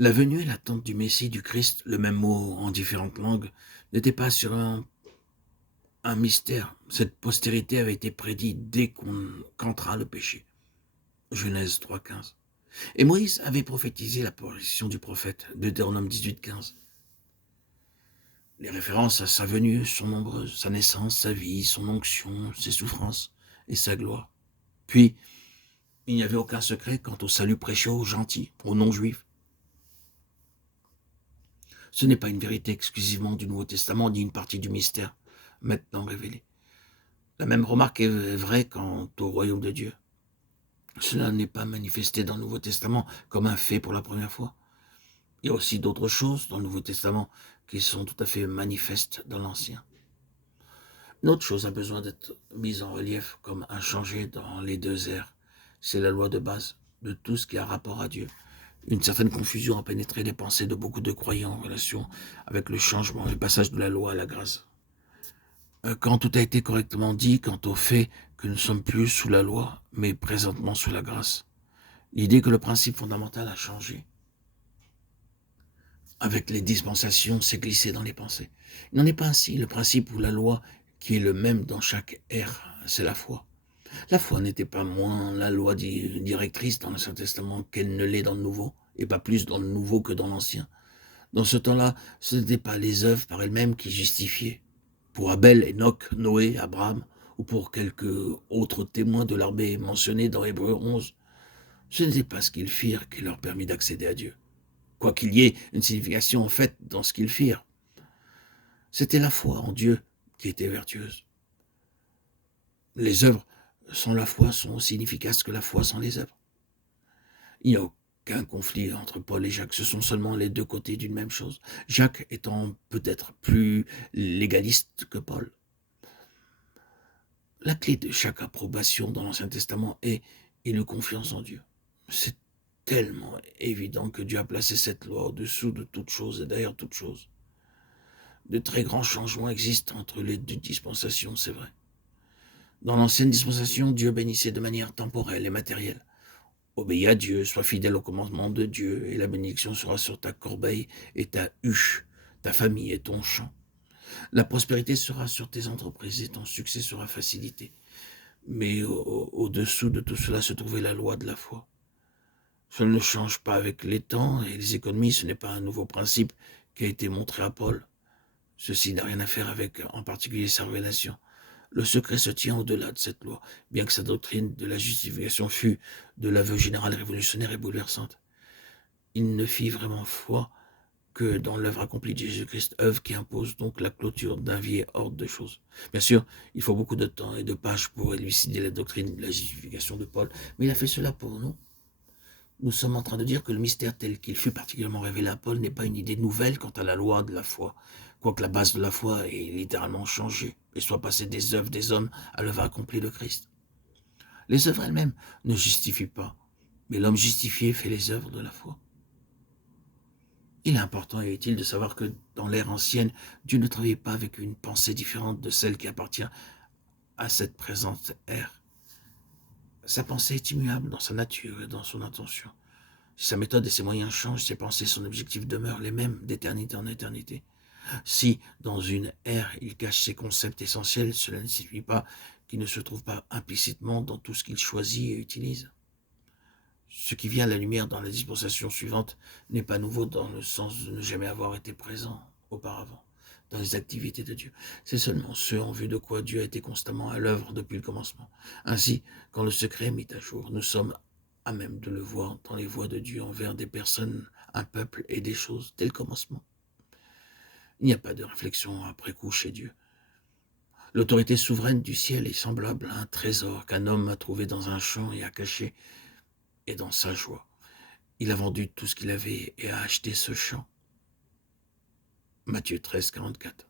La venue et l'attente du Messie, du Christ, le même mot en différentes langues, n'était pas sur un mystère. Cette postérité avait été prédite dès qu'entra le péché. Genèse 3,15. Et Moïse avait prophétisé l'apparition du prophète, Deutéronome 18,15. Les références à sa venue sont nombreuses, sa naissance, sa vie, son onction, ses souffrances et sa gloire. Puis, il n'y avait aucun secret quant au salut prêché aux gentils, aux non-juifs. Ce n'est pas une vérité exclusivement du Nouveau Testament, ni une partie du mystère maintenant révélé. La même remarque est vraie quant au royaume de Dieu. Cela n'est pas manifesté dans le Nouveau Testament comme un fait pour la première fois. Il y a aussi d'autres choses dans le Nouveau Testament qui sont tout à fait manifestes dans l'Ancien. Une autre chose a besoin d'être mise en relief comme inchangée dans les deux ères. C'est la loi de base de tout ce qui a rapport à Dieu. Une certaine confusion a pénétré les pensées de beaucoup de croyants en relation avec le changement et le passage de la loi à la grâce. Quand tout a été correctement dit quant au fait que nous ne sommes plus sous la loi, mais présentement sous la grâce. L'idée que le principe fondamental a changé avec les dispensations s'est glissé dans les pensées. Il n'en est pas ainsi. Le principe ou la loi qui est le même dans chaque ère, c'est la foi. La foi n'était pas moins la loi directrice dans l'Ancien Testament qu'elle ne l'est dans le Nouveau, et pas plus dans le Nouveau que dans l'Ancien. Dans ce temps-là, ce n'étaient pas les œuvres par elles-mêmes qui justifiaient. Pour Abel, Enoch, Noé, Abraham, ou pour quelques autres témoins de l'armée mentionnés dans Hébreux 11, ce n'était pas ce qu'ils firent qui leur permit d'accéder à Dieu. Quoi qu'il y ait une signification en fait dans ce qu'ils firent, c'était la foi en Dieu qui était vertueuse. Les œuvres sans la foi sont aussi inefficaces que la foi sans les œuvres. Il n'y a aucun conflit entre Paul et Jacques, ce sont seulement les deux côtés d'une même chose. Jacques étant peut-être plus légaliste que Paul. La clé de chaque approbation dans l'Ancien Testament est une confiance en Dieu. C'est tellement évident que Dieu a placé cette loi au-dessous de toute chose et derrière toute chose. De très grands changements existent entre les deux dispensations, c'est vrai. Dans l'ancienne dispensation, Dieu bénissait de manière temporelle et matérielle. Obéis à Dieu, sois fidèle au commandement de Dieu, et la bénédiction sera sur ta corbeille et ta huche, ta famille et ton champ. La prospérité sera sur tes entreprises et ton succès sera facilité. Mais au-dessous de tout cela se trouvait la loi de la foi. Cela ne change pas avec les temps et les économies, ce n'est pas un nouveau principe qui a été montré à Paul. Ceci n'a rien à faire avec, en particulier, sa révélation. Le secret se tient au-delà de cette loi, bien que sa doctrine de la justification fût de l'aveu général révolutionnaire et bouleversante. Il ne fit vraiment foi que dans l'œuvre accomplie de Jésus-Christ, œuvre qui impose donc la clôture d'un vieil ordre de choses. Bien sûr, il faut beaucoup de temps et de pages pour élucider la doctrine de la justification de Paul, mais il a fait cela pour nous. Nous sommes en train de dire que le mystère tel qu'il fut particulièrement révélé à Paul n'est pas une idée nouvelle quant à la loi de la foi, quoique la base de la foi ait littéralement changé et soit passée des œuvres des hommes à l'œuvre accomplie de Christ. Les œuvres elles-mêmes ne justifient pas, mais l'homme justifié fait les œuvres de la foi. Il est important et utile de savoir que dans l'ère ancienne, Dieu ne travaillait pas avec une pensée différente de celle qui appartient à cette présente ère. Sa pensée est immuable dans sa nature et dans son intention. Si sa méthode et ses moyens changent, ses pensées et son objectif demeurent les mêmes d'éternité en éternité. Si, dans une ère, il cache ses concepts essentiels, cela ne signifie pas qu'il ne se trouve pas implicitement dans tout ce qu'il choisit et utilise. Ce qui vient à la lumière dans la dispensation suivante n'est pas nouveau dans le sens de ne jamais avoir été présent auparavant dans les activités de Dieu. C'est seulement ce en vue de quoi Dieu a été constamment à l'œuvre depuis le commencement. Ainsi, quand le secret est mis à jour, nous sommes à même de le voir dans les voies de Dieu envers des personnes, un peuple et des choses dès le commencement. Il n'y a pas de réflexion après coup chez Dieu. L'autorité souveraine du ciel est semblable à un trésor qu'un homme a trouvé dans un champ et a caché, et dans sa joie. Il a vendu tout ce qu'il avait et a acheté ce champ. Matthieu 13, 44.